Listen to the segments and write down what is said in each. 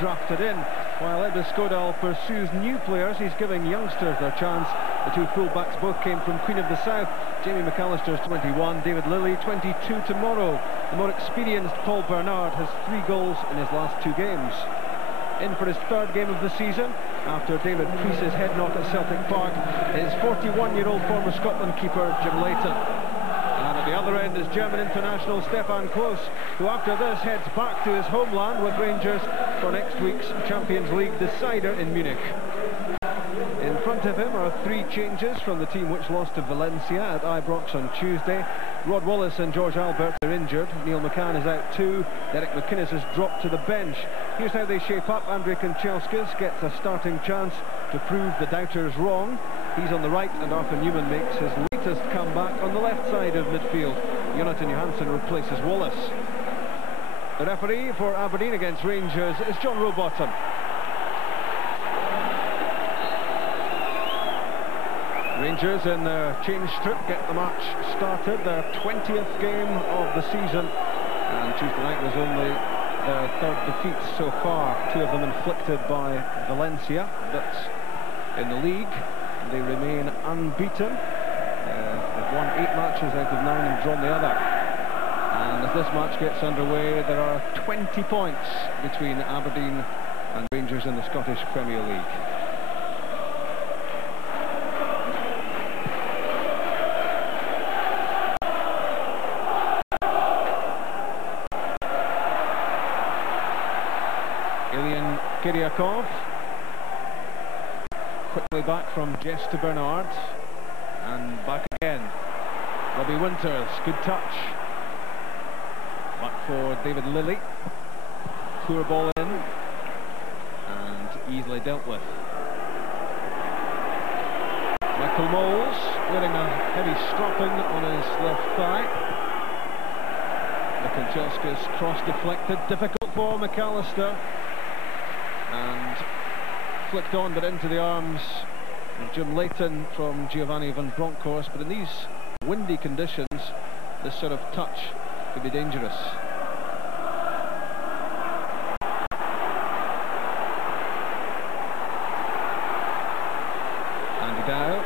drafted in. While Ebbe Skodal pursues new players, he's giving youngsters their chance. The two fullbacks both came from Queen of the South. Jamie McAllister's 21, David Lilley 22 tomorrow. The more experienced Paul Bernard has 3 goals in his last 2 games. In for his 3rd game of the season, after David Priest's head knock at Celtic Park, is 41-year-old former Scotland keeper Jim Leighton. And at the other end is German international Stefan Klose, who after this heads back to his homeland with Rangers for next week's Champions League decider in Munich. In front of him are 3 changes from the team which lost to Valencia at Ibrox on Tuesday. Rod Wallace and George Albert are injured. Neil McCann is out too. Derek McInnes has dropped to the bench. Here's how they shape up. Andrei Kanchelskis gets a starting chance to prove the doubters wrong. He's on the right, and Arthur Newman makes his latest comeback on the left side of midfield. Jonathan Johansson replaces Wallace. The referee for Aberdeen against Rangers is John Rowbottom. Rangers in their change strip get the match started, their 20th game of the season, and Tuesday night was only their 3rd defeat so far, 2 of them inflicted by Valencia, but in the league they remain unbeaten. They've won 8 matches out of 9 and drawn the other, and as this match gets underway there are 20 points between Aberdeen and Rangers in the Scottish Premier League. Kyriakov, quickly back from Jess to Bernard, and back again. Robbie Winters, good touch. Back for David Lilley. Poor ball in, and easily dealt with. Michael Moles, wearing a heavy strapping on his left thigh. Kanchelskis cross deflected, difficult for McAllister. And flicked on but into the arms of Jim Leighton from Giovanni van Bronckhorst. But in these windy conditions, this sort of touch could be dangerous. Andy Dow,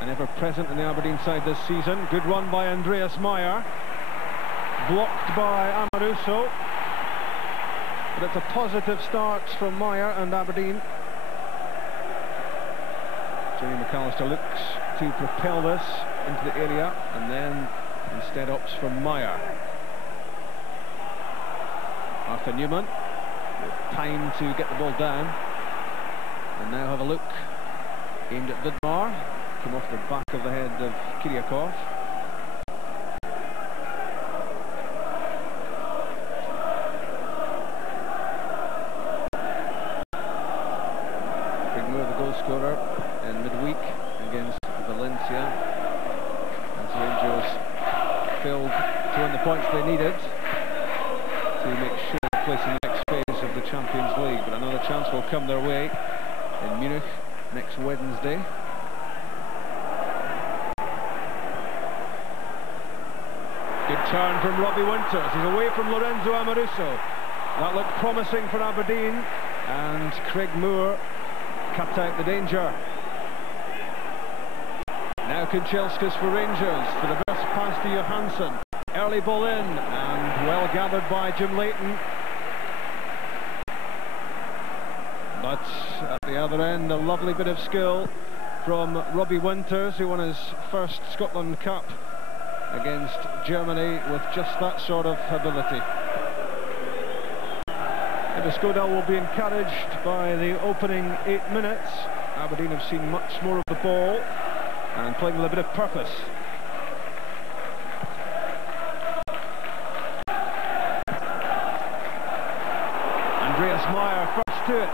an ever-present in the Aberdeen side this season. Good run by Andreas Meyer, blocked by Amaruso. But it's a positive start from Meyer and Aberdeen. Jamie McAllister looks to propel this into the area, and then instead opts for Meyer. Arthur Newman with time to get the ball down, and now have a look aimed at Vidmar, come off the back of the head of Kyriakov. Scorer in midweek against Valencia, as Rangers failed to win the points they needed to make sure they place in the next phase of the Champions League. But another chance will come their way in Munich next Wednesday. Good turn from Robbie Winters. He's away from Lorenzo Amaruso. That looked promising for Aberdeen, and Craig Moore cut out the danger. Now Kanchelskis for Rangers. The reverse pass to Johansson. Early ball in, and well gathered by Jim Leighton. But at the other end, a lovely bit of skill from Robbie Winters, who won his first Scotland Cup against Germany with just that sort of ability. Ebbe Skodal will be encouraged by the opening 8 minutes. Aberdeen have seen much more of the ball and playing with a bit of purpose. Andreas Meyer first to it.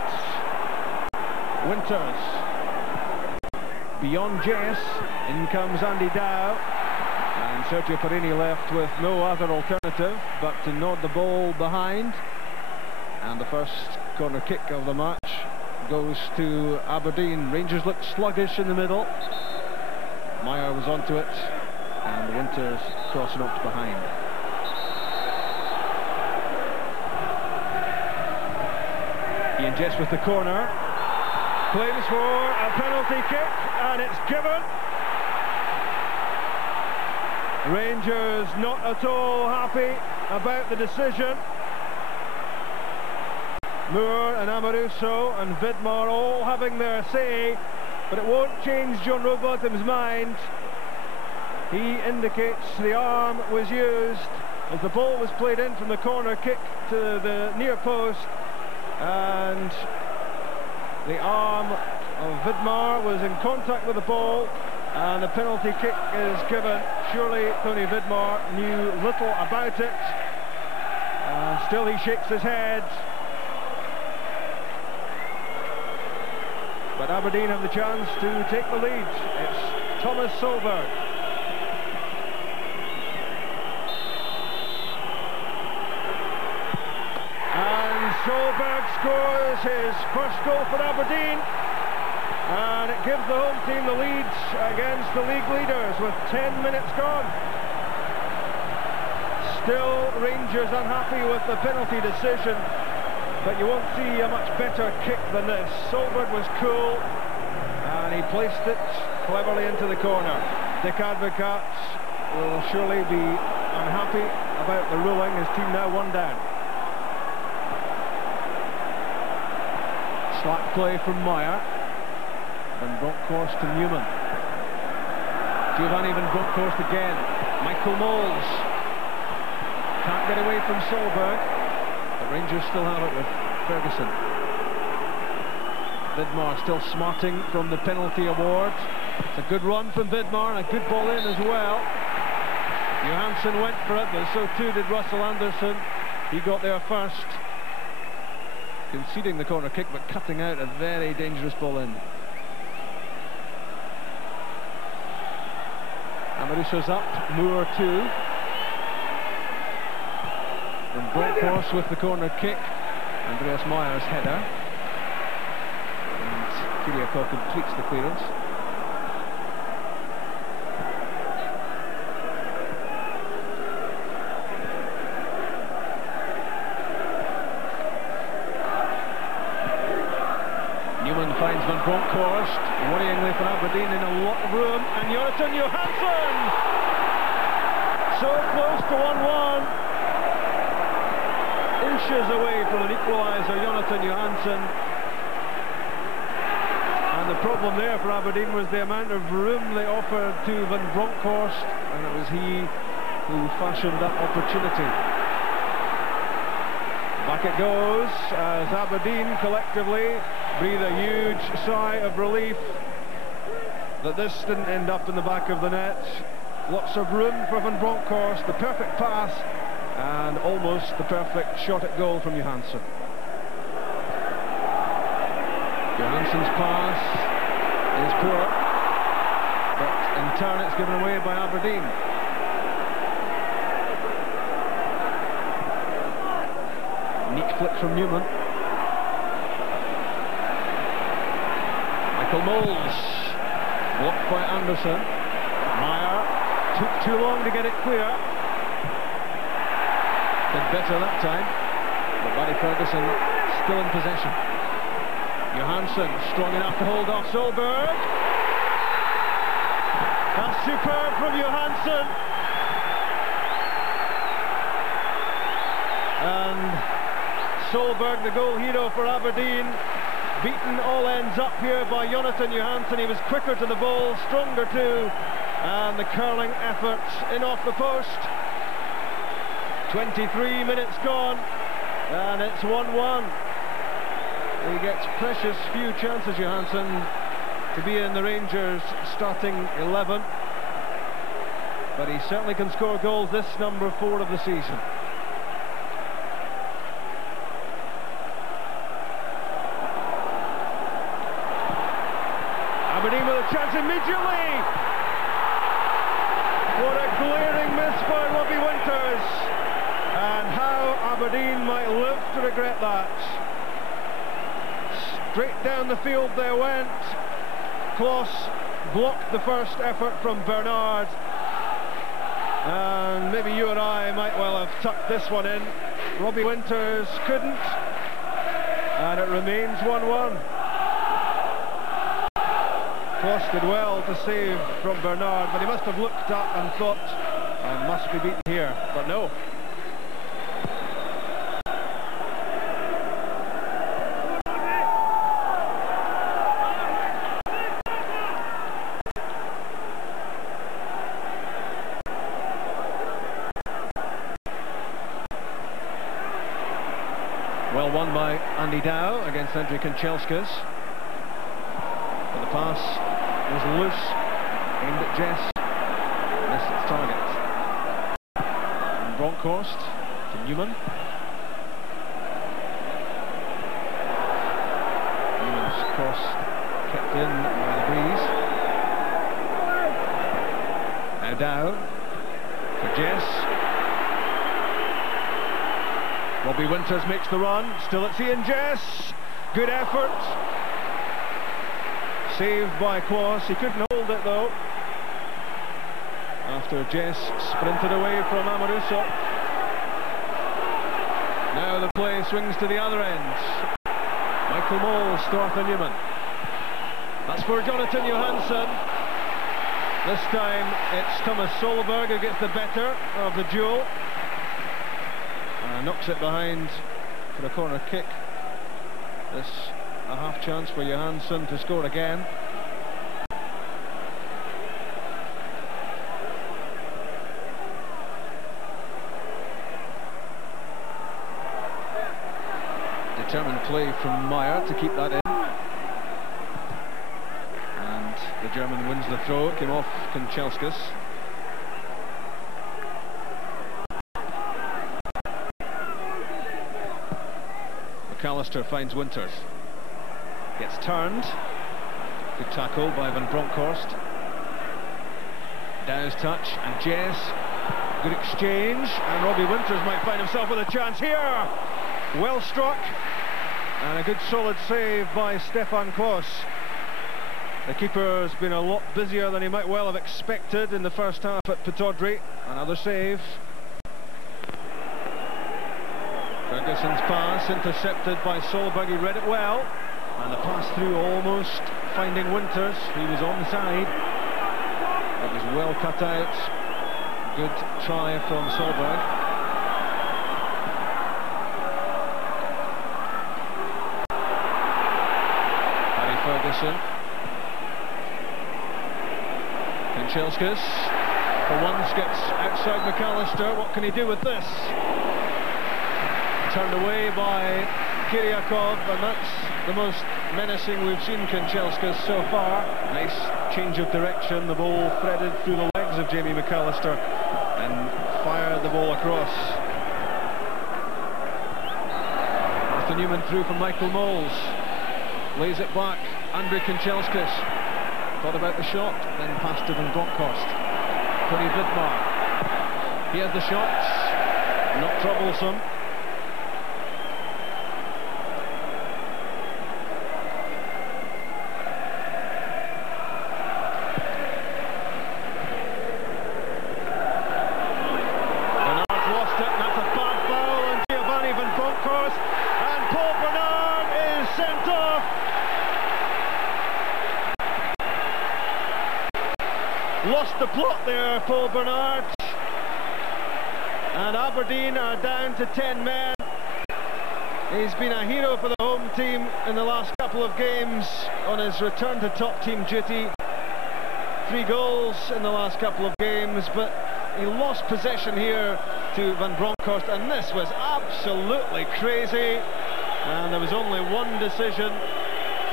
Winters. Beyond Jess, in comes Andy Dow. And Sergio Perini left with no other alternative but to nod the ball behind. And the first corner kick of the match goes to Aberdeen. Rangers look sluggish in the middle. Meyer was onto it, and Winters cross knocked behind. Ian Jess with the corner. Claims for a penalty kick, and it's given. Rangers not at all happy about the decision. Moore and Amoruso and Vidmar all having their say, but it won't change John Rowbottom's mind. He indicates the arm was used as the ball was played in from the corner kick to the near post, and the arm of Vidmar was in contact with the ball, and the penalty kick is given. Surely Tony Vidmar knew little about it, and still he shakes his head. But Aberdeen have the chance to take the lead. It's Thomas Solberg. And Solberg scores his first goal for Aberdeen. And it gives the home team the lead against the league leaders with 10 minutes gone. Still Rangers unhappy with the penalty decision, but you won't see a much better kick than this. Solberg was cool, and he placed it cleverly into the corner. Dick Advocat will surely be unhappy about the ruling. His team now one down. Slack play from Meyer. Van Bronckhorst to Newman. Giovanni Van Bronckhorst again. Michael Moles. Can't get away from Solberg. The Rangers still have it with Ferguson. Vidmar still smarting from the penalty award. It's a good run from Vidmar and a good ball in as well. Johansson went for it, but so too did Russell Anderson. He got there first, conceding the corner kick but cutting out a very dangerous ball in. Amoruso's up, Moore too. And Bronckhorst with the corner kick. Andreas Meyer's header. And Kyriakov completes the clearance. Newman finds Van Bronckhorst, worryingly for Aberdeen in a lot of room, and Jonathan Johansson! So close to 1-1. Inches away from an equaliser, Jonathan Johansson. And the problem there for Aberdeen was the amount of room they offered to Van Bronckhorst, and it was he who fashioned that opportunity. Back it goes as Aberdeen collectively breathe a huge sigh of relief that this didn't end up in the back of the net. Lots of room for Van Bronckhorst, the perfect pass, and almost the perfect shot at goal from Johansson. Johansson's pass is poor, but in turn it's given away by Aberdeen. Neat flick from Newman. Michael Moles, blocked by Anderson. Meyer took too long to get it clear. Did better that time, but Barry Ferguson still in possession. Johansson strong enough to hold off Solberg. That's superb from Johansson. And Solberg, the goal hero for Aberdeen, beaten all ends up here by Jonathan Johansson. He was quicker to the ball, stronger too, and the curling effort in off the post. 23 minutes gone, and it's 1-1. He gets precious few chances, Johansson, to be in the Rangers starting 11. But he certainly can score goals, this number 4 of the season. Aberdeen with a chance immediately. What a glaring miss by Robbie Winters. And how Aberdeen might live to regret that. Straight down the field they went. Kloss blocked the first effort from Bernard. And maybe you and I might well have tucked this one in. Robbie Winters couldn't. And it remains 1-1. Kloss did well to save from Bernard, but he must have looked up and thought, I must be beaten here, but no. Well won by Andy Dow against Andrei Kanchelskis. But the pass was loose, aimed at Jess, missed its target. And Bronkhorst to Newman. Newman's cross kept in by the breeze. Now Dow for Jess. Robbie Winters makes the run, still it's Ian Jess, good effort. Saved by Kloss, he couldn't hold it though. After Jess sprinted away from Amoruso. Now the play swings to the other end. Michael Moll, Arthur Newman. That's for Jonathan Johansson. This time it's Thomas Solberg who gets the better of the duel. Knocks it behind for a corner kick. This a half chance for Johansson to score again. Determined play from Meyer to keep that in. And the German wins the throw. It came off Kanchelskis. McAllister finds Winters. Gets turned. Good tackle by Van Bronckhorst. Dow's touch and Jess. Good exchange. And Robbie Winters might find himself with a chance here. Well struck. And a good solid save by Stefan Kloss. The keeper's been a lot busier than he might well have expected in the first half at Pittodrie. Another save. Ferguson's pass intercepted by Solberg, he read it well, and the pass through almost finding Winters, he was onside. It was well cut out. Good try from Solberg. Harry Ferguson. Kanchelskis for once gets outside McAllister. What can he do with this? Turned away by Kiriakov, and that's the most menacing we've seen Kanchelskis so far. Nice change of direction, the ball threaded through the legs of Jamie McAllister and fired the ball across. Arthur Newman through from Michael Moles, lays it back, Andrei Kanchelskis thought about the shot, then passed to Van Bronckhorst. Tony Vidmar, he had the shots, not troublesome. Lost the plot there, Paul Bernard. And Aberdeen are down to 10 men. He's been a hero for the home team in the last couple of games on his return to top team duty. 3 goals in the last couple of games, but he lost possession here to Van Bronckhorst, and this was absolutely crazy. And there was only one decision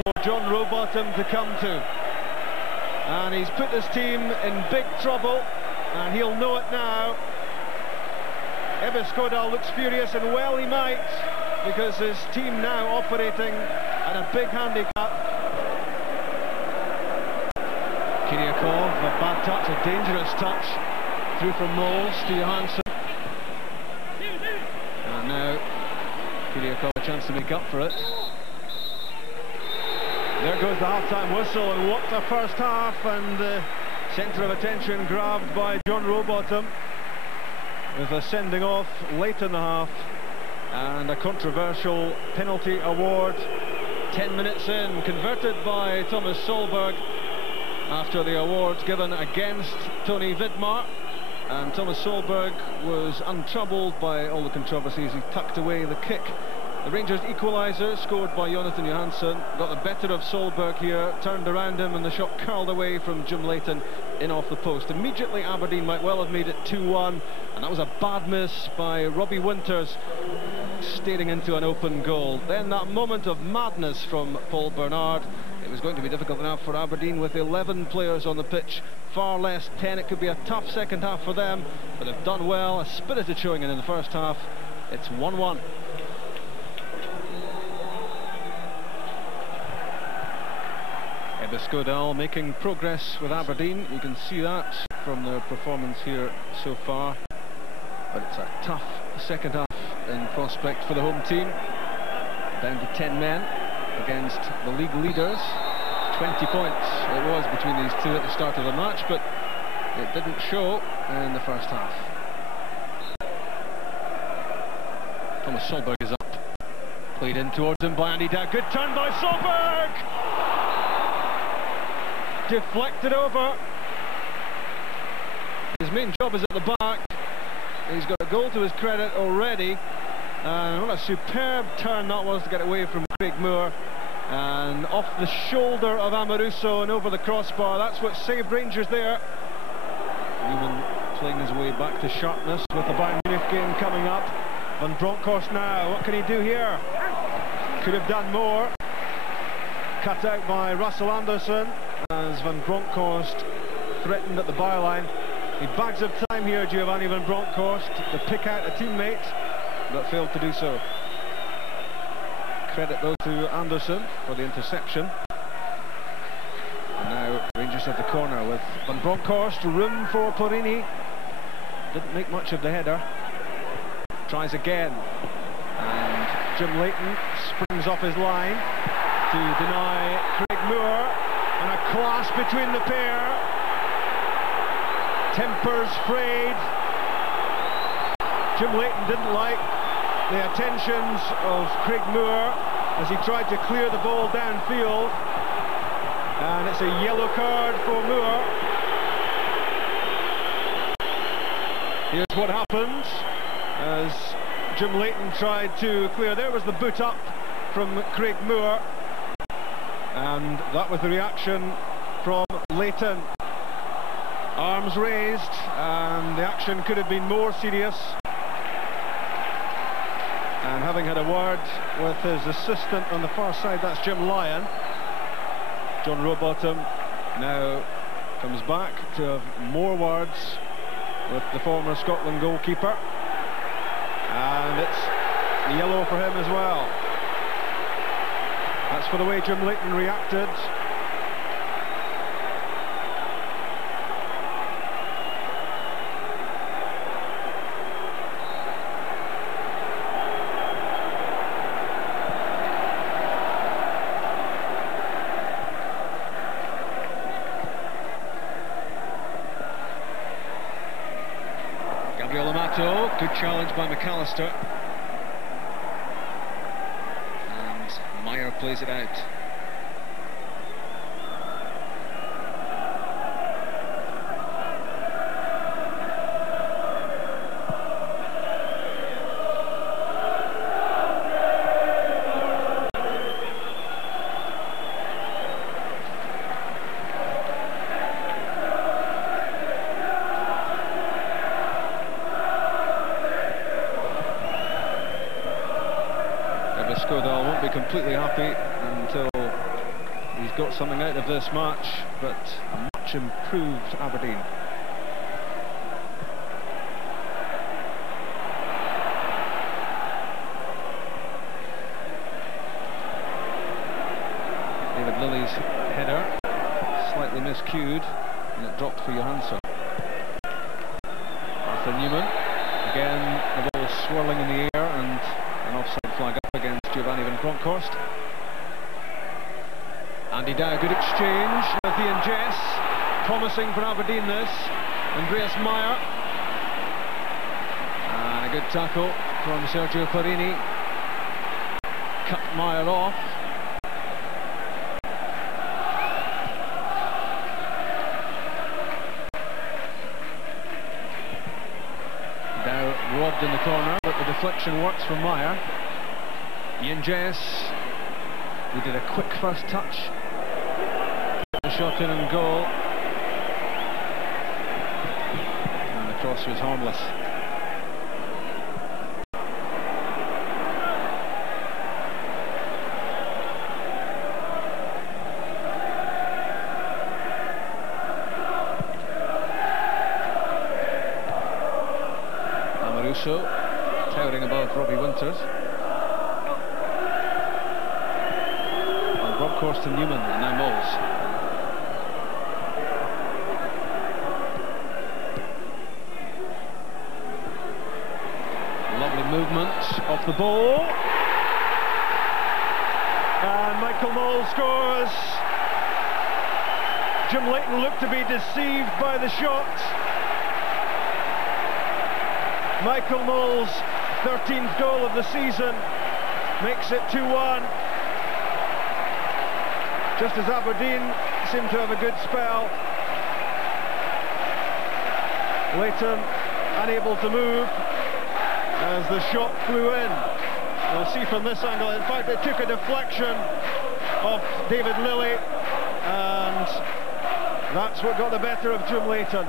for John Rowbottom to come to. And he's put his team in big trouble, and he'll know it now. Ebbe Skodal looks furious, and well he might, because his team now operating at a big handicap. Kiriakov, a bad touch, a dangerous touch, through from Moles to Johansson. And now Kiriakov a chance to make up for it. There goes the half-time whistle, and what a first half, and the centre of attention grabbed by John Rowbottom with a sending off late in the half. And a controversial penalty award 10 minutes in, converted by Thomas Solberg after the awards given against Tony Vidmar. And Thomas Solberg was untroubled by all the controversies. He tucked away the kick. The Rangers equaliser, scored by Jonathan Johansson, got the better of Solberg here, turned around him, and the shot curled away from Jim Leighton in off the post. Immediately Aberdeen might well have made it 2-1, and that was a bad miss by Robbie Winters, staring into an open goal. Then that moment of madness from Paul Bernard. It was going to be difficult enough for Aberdeen with 11 players on the pitch, far less 10. It could be a tough second half for them, but they've done well. A spirited showing in the first half. It's 1-1. Ebiscodal making progress with Aberdeen. You can see that from their performance here so far. But it's a tough second half in prospect for the home team. Down to 10 men against the league leaders. 20 points it was between these two at the start of the match, but it didn't show in the first half. Thomas Solberg is up. Played in towards him by Andy Dow. Good turn by Solberg! Deflected over. His main job is at the back. He's got a goal to his credit already. And what a superb turn that was to get away from Craig Moore. And off the shoulder of Amoruso and over the crossbar. That's what saved Rangers there. Newman playing his way back to sharpness with the Bayern Munich game coming up. Van Bronckhorst now, what can he do here? Could have done more. Cut out by Russell Anderson as Van Bronckhorst threatened at the byline. He bags of time here, Giovanni Van Bronckhorst, to pick out a teammate, but failed to do so. Credit though to Anderson for the interception. And now Rangers at the corner with Van Bronckhorst, room for Porini. Didn't make much of the header. Tries again. And Jim Leighton springs off his line to deny Craig Moore. And a clash between the pair. Tempers frayed. Jim Leighton didn't like the attentions of Craig Moore as he tried to clear the ball downfield. And it's a yellow card for Moore. Here's what happened as Jim Leighton tried to clear. There was the boot up from Craig Moore. And that was the reaction from Leighton. Arms raised, and the action could have been more serious. And having had a word with his assistant on the far side, that's Jim Lyon. John Rowbottom now comes back to have more words with the former Scotland goalkeeper. And it's yellow for him as well. That's for the way Jim Leighton reacted. Good challenge by McAllister. And Meyer plays it out. Ebiscodal won't be completely happy until he's got something out of this match, but a much improved Aberdeen. David Lilley's header, slightly miscued, and it dropped for Johansson. Arthur Newman, again the ball swirling in the air, and an offside flag up against Giovanni Van Bronckhorst. Andy Dow, good exchange with Ian Jess, promising for Aberdeen this. Andreas Meyer, and a good tackle from Sergio Parini. Cut Meyer off. Now robbed in the corner, but the deflection works for Meyer. Ian Jess, who did a quick first touch. The shot in and goal. And the cross was harmless. Amaruso, towering above Robbie Winters. And Rob course to Newman, and now Moles. Lovely movement off the ball. And Michael Moles scores. Jim Leighton looked to be deceived by the shot. Michael Moles, 13th goal of the season, makes it 2-1. Just as Aberdeen seemed to have a good spell. Leighton unable to move as the shot flew in. We'll see from this angle. In fact, it took a deflection off David Lilly, and that's what got the better of Jim Leighton.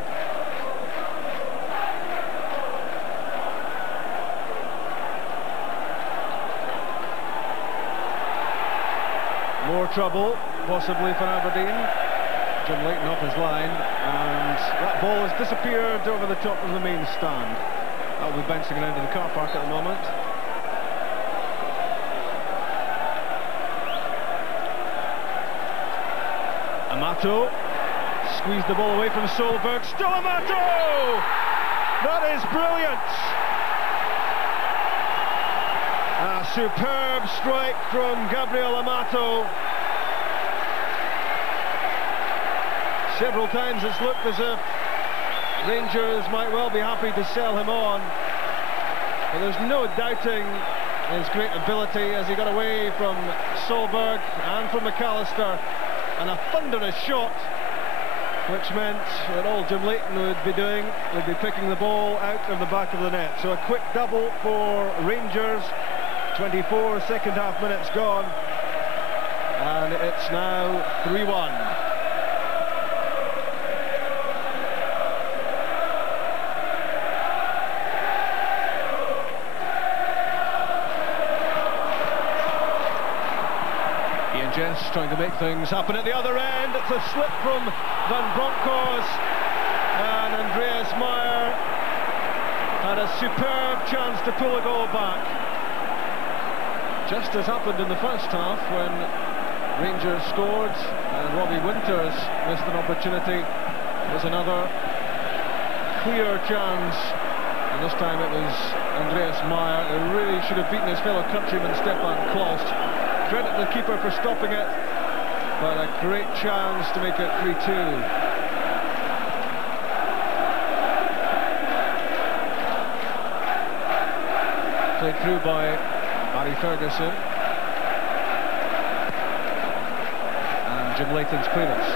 More trouble, possibly for Aberdeen. Jim Leighton off his line, and that ball has disappeared over the top of the main stand. That will be bouncing around in the car park at the moment. Amato squeezed the ball away from Solberg. Still Amato! That is brilliant! A superb strike from Gabriel Amato. Several times it's looked as if Rangers might well be happy to sell him on, but there's no doubting his great ability as he got away from Solberg and from McAllister, and a thunderous shot, which meant that all Jim Leighton would be doing would be picking the ball out of the back of the net. So a quick double for Rangers. 24 second half minutes gone, and it's now 3-1. Ian Jess trying to make things happen at the other end. It's a slip from Van Bronckhorst, and Andreas Meyer had a superb chance to pull a goal back. Just as happened in the first half when Rangers scored and Robbie Winters missed an opportunity. It was another clear chance, and this time it was Andreas Meyer who really should have beaten his fellow countryman Stefan Klost. Credit the keeper for stopping it, but a great chance to make it 3-2. Played through by Barry Ferguson, and Jim Leighton's clearance.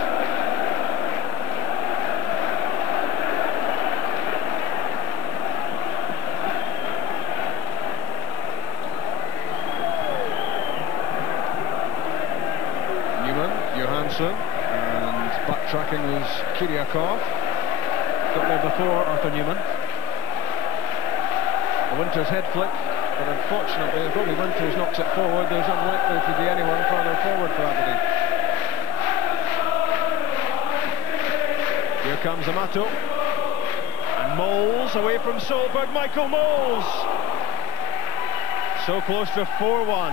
Newman, Johansson, and backtracking was Kiriakov. Got there before Arthur Newman. The Winters head flick. But unfortunately, if Robbie Winters knocks it forward, there's unlikely to be anyone further forward for Aberdeen. Here comes Amato. And Moles away from Solberg. Michael Moles! So close to 4-1.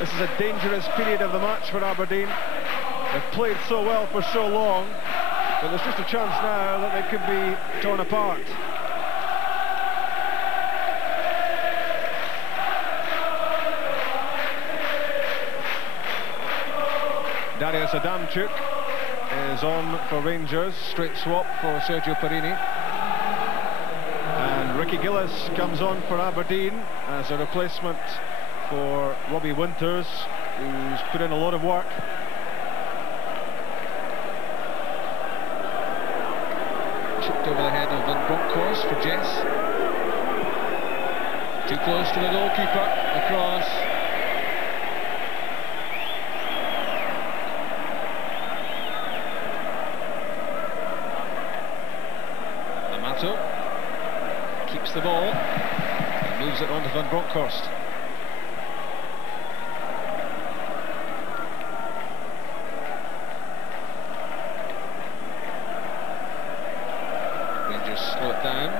This is a dangerous period of the match for Aberdeen. They've played so well for so long, but there's just a chance now that they could be torn apart. Darius Adamchuk is on for Rangers, straight swap for Sergio Parini. And Ricky Gillis comes on for Aberdeen as a replacement for Robbie Winters, who's put in a lot of work. Chipped over the head of Van Bronckhorst for Jess. Too close to the goalkeeper. Across. Amato keeps the ball and moves it on to Van Bronckhorst. Slow it down.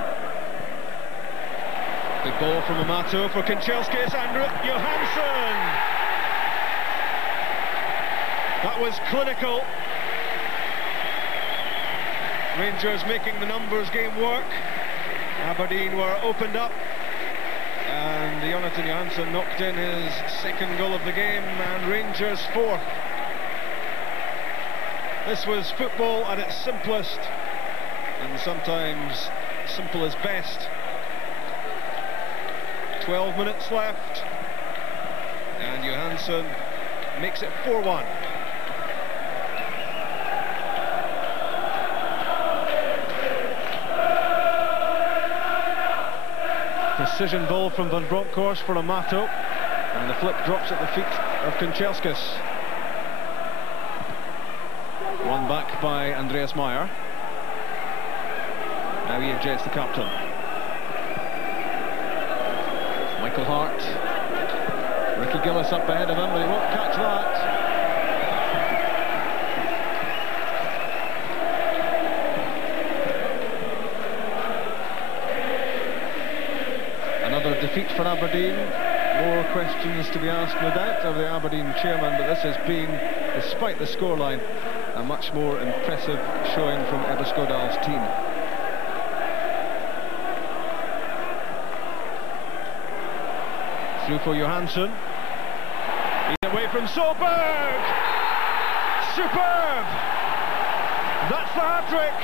Big ball from Amato for Kanchelskis and Johansson. That was clinical. Rangers making the numbers game work. Aberdeen were opened up, and Jonathan Johansson knocked in his second goal of the game, and Rangers fourth. This was football at its simplest, and sometimes simple is best. 12 minutes left, and Johansson makes it 4-1. Precision ball from Van Bronckhorst for Amato, and the flick drops at the feet of Kanchelskis. Won back by Andreas Meyer. Now Ian Jets, the captain. Michael Hart. Ricky Gillis up ahead of him, but he won't catch that. Another defeat for Aberdeen. More questions to be asked, no doubt, of the Aberdeen chairman, but this has been, despite the scoreline, a much more impressive showing from Eberskodal's team. Through for Johansson. He's away from Solberg. Superb! That's the hat-trick.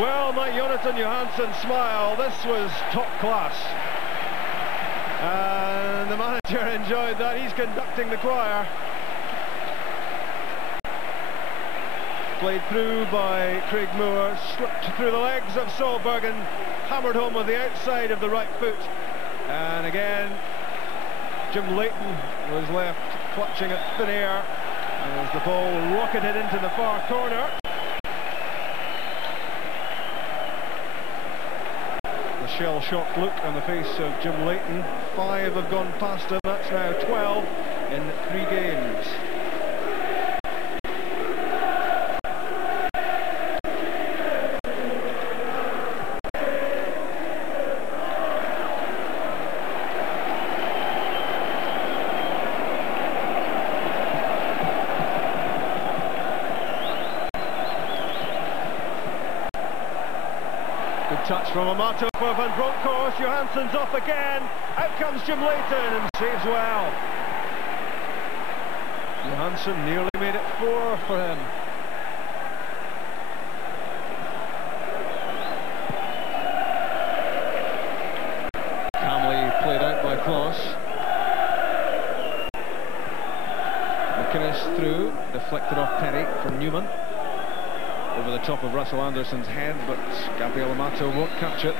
Well, might Jonathan Johansson smile. This was top class. And the manager enjoyed that. He's conducting the choir. Played through by Craig Moore, slipped through the legs of Solberg and hammered home with the outside of the right foot. And again, Jim Leighton was left clutching at thin air as the ball rocketed into the far corner. The shell-shocked look on the face of Jim Leighton. 5 have gone past him, that's now 12 in 3 games. Touch from Amato for Van Bronckhorst. Johansson's off again. Out comes Jim Leighton and saves well. Johansson nearly made it 4 for him. Calmly played out by Kloss. McInnes through, deflected off Perry from Newman. Over the top of Russell Anderson's head, but Gabriel Amato won't catch it.